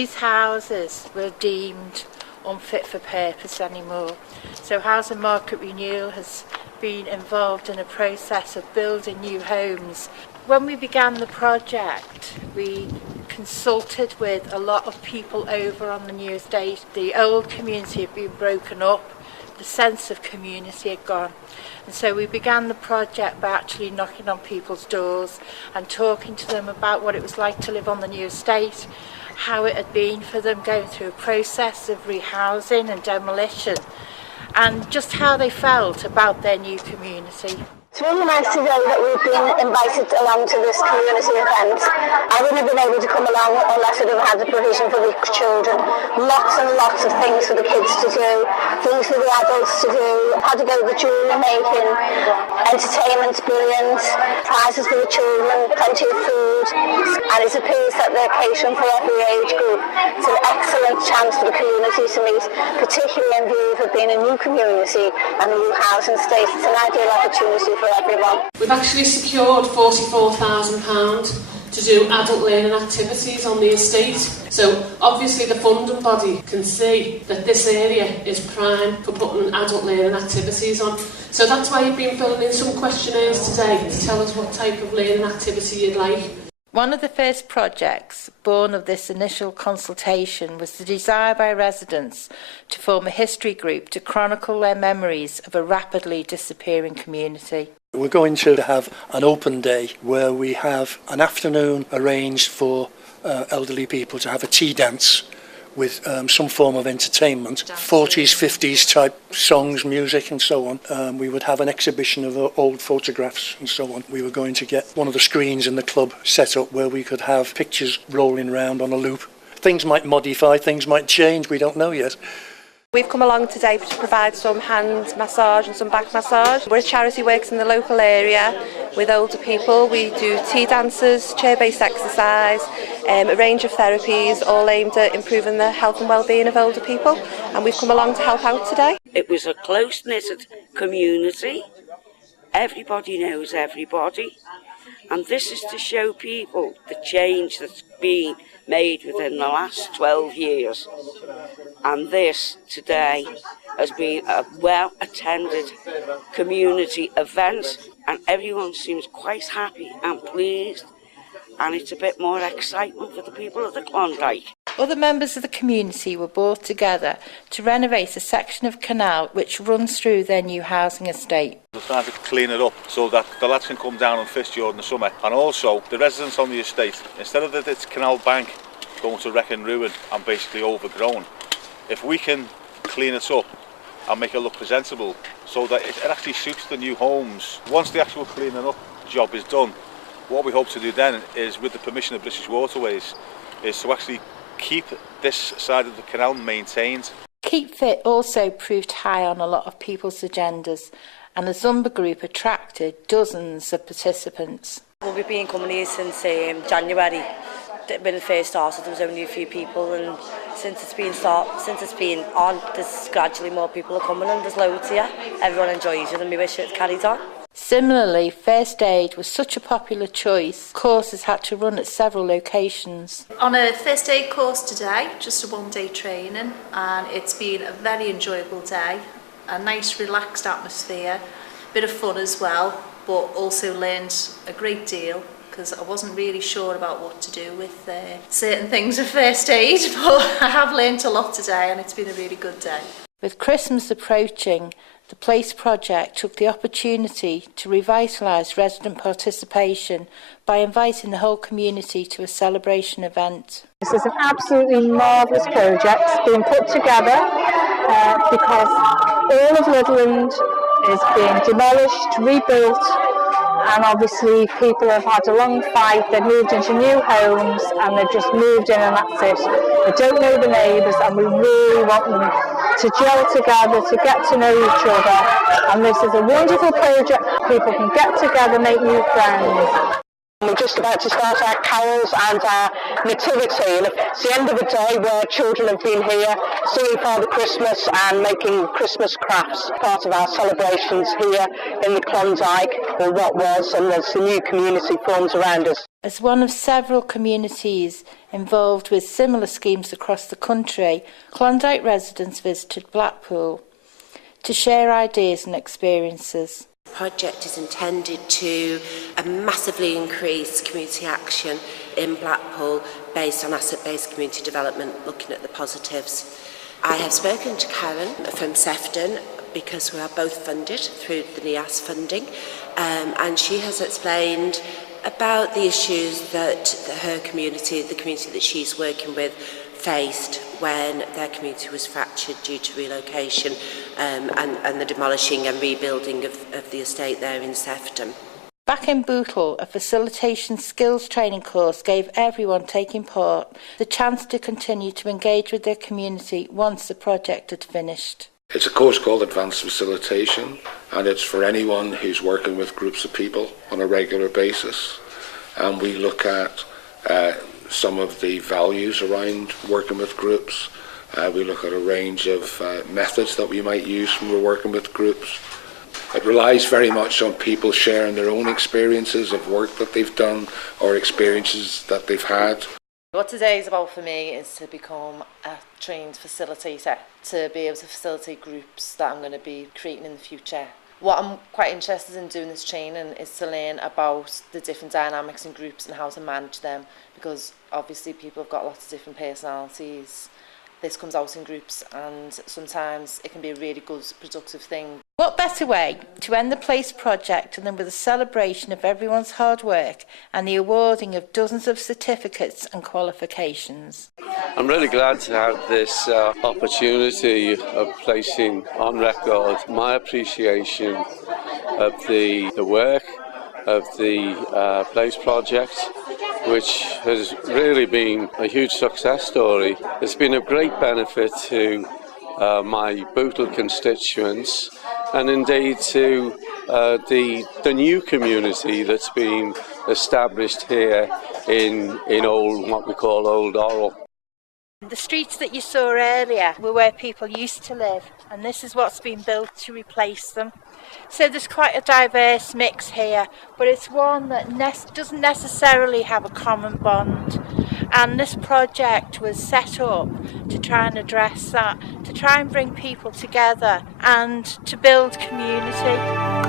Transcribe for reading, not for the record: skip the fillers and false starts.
These houses were deemed unfit for purpose anymore. So Housing Market Renewal has been involved in a process of building new homes. When we began the project, we consulted with a lot of people over on the new estate. The old community had been broken up, the sense of community had gone. And so we began the project by actually knocking on people's doors and talking to them about what it was like to live on the new estate, how it had been for them going through a process of rehousing and demolition, and just how they felt about their new community. It's really nice to know that we've been invited along to this community event. I wouldn't have been able to come along unless I'd have had the provision for the children. Lots and lots of things for the kids to do, things for the adults to do. Had to go to the jewellery making, entertainment's brilliant, prizes for the children, plenty of food, and it appears that they're catering for every age group. It's an excellent chance for the community to meet, particularly in view of it being a new community and a new housing estate. It's an ideal opportunity for everyone. We've actually secured £44,000 to do adult learning activities on the estate. So obviously the funding body can see that this area is prime for putting adult learning activities on. So that's why you've been filling in some questionnaires today to tell us what type of learning activity you'd like. One of the first projects born of this initial consultation was the desire by residents to form a history group to chronicle their memories of a rapidly disappearing community. We're going to have an open day where we have an afternoon arranged for elderly people to have a tea dance with some form of entertainment, 40s, 50s type songs, music and so on. We would have an exhibition of old photographs and so on. We were going to get one of the screens in the club set up where we could have pictures rolling around on a loop. Things might modify, things might change, we don't know yet. We've come along today to provide some hand massage and some back massage. We're a charity works in the local area with older people. We do tea dances, chair-based exercise, a range of therapies, all aimed at improving the health and well-being of older people. And we've come along to help out today. It was a close-knit community. Everybody knows everybody. And this is to show people the change that's been made within the last 12 years. And this today has been a well-attended community event, and everyone seems quite happy and pleased, and it's a bit more excitement for the people of the Klondyke. Other members of the community were brought together to renovate a section of canal which runs through their new housing estate. We're trying to clean it up so that the lads can come down and fish during the summer, and also the residents on the estate, instead of this canal bank going to wreck and ruin and basically overgrown, if we can clean it up and make it look presentable so that it actually suits the new homes. Once the actual cleaning up job is done, what we hope to do then is, with the permission of British Waterways, is to actually keep this side of the canal maintained. Keep Fit also proved high on a lot of people's agendas, and the Zumba group attracted dozens of participants. Well, we've been coming here since January. When it first started, there was only a few people, and since it's been on, there's gradually more people are coming, and there's loads here. Everyone enjoys it, and we wish it carried on. Similarly, first aid was such a popular choice, courses had to run at several locations. On a first aid course today, just a one-day training, and it's been a very enjoyable day, a nice relaxed atmosphere, bit of fun as well, but also learned a great deal, because I wasn't really sure about what to do with certain things of first aid, but I have learnt a lot today, and it's been a really good day. With Christmas approaching, the Place project took the opportunity to revitalise resident participation by inviting the whole community to a celebration event. This is an absolutely marvellous project being put together because all of Lidland is being demolished, rebuilt, and obviously people have had a long fight. They've moved into new homes and they've just moved in, and that's it. They don't know the neighbours, and we really want them to gel together, to get to know each other. And this is a wonderful project. People can get together, make new friends. We're just about to start our carols and our nativity, and it's the end of the day where children have been here singing Father Christmas and making Christmas crafts, part of our celebrations here in the Klondyke, or what was, and as the new community forms around us. As one of several communities involved with similar schemes across the country, Klondyke residents visited Blackpool to share ideas and experiences. The project is intended to massively increase community action in Blackpool based on asset-based community development, looking at the positives. I have spoken to Karen from Sefton because we are both funded through the NIAS funding, and she has explained about the issues that her community, the community that she's working with, faced when their community was fractured due to relocation and the demolishing and rebuilding of the estate there in Sefton. Back in Bootle, a facilitation skills training course gave everyone taking part the chance to continue to engage with their community once the project had finished. It's a course called Advanced Facilitation, and it's for anyone who's working with groups of people on a regular basis. And we look at some of the values around working with groups. We look at a range of methods that we might use when we're working with groups. It relies very much on people sharing their own experiences of work that they've done or experiences that they've had. What today is about for me is to become a trained facilitator, to be able to facilitate groups that I'm going to be creating in the future. What I'm quite interested in doing this training is to learn about the different dynamics in groups and how to manage them, because obviously people have got lots of different personalities. This comes out in groups and sometimes it can be a really good, productive thing. What better way to end the Place project than with a celebration of everyone's hard work and the awarding of dozens of certificates and qualifications. I'm really glad to have this opportunity of placing on record my appreciation of the work of the Place project, which has really been a huge success story. It's been of great benefit to my Bootle constituents and indeed to the new community that's been established here in what we call Old Orrell. The streets that you saw earlier were where people used to live, and this is what's been built to replace them. So there's quite a diverse mix here, but it's one that doesn't necessarily have a common bond. And this project was set up to try and address that, to try and bring people together and to build community.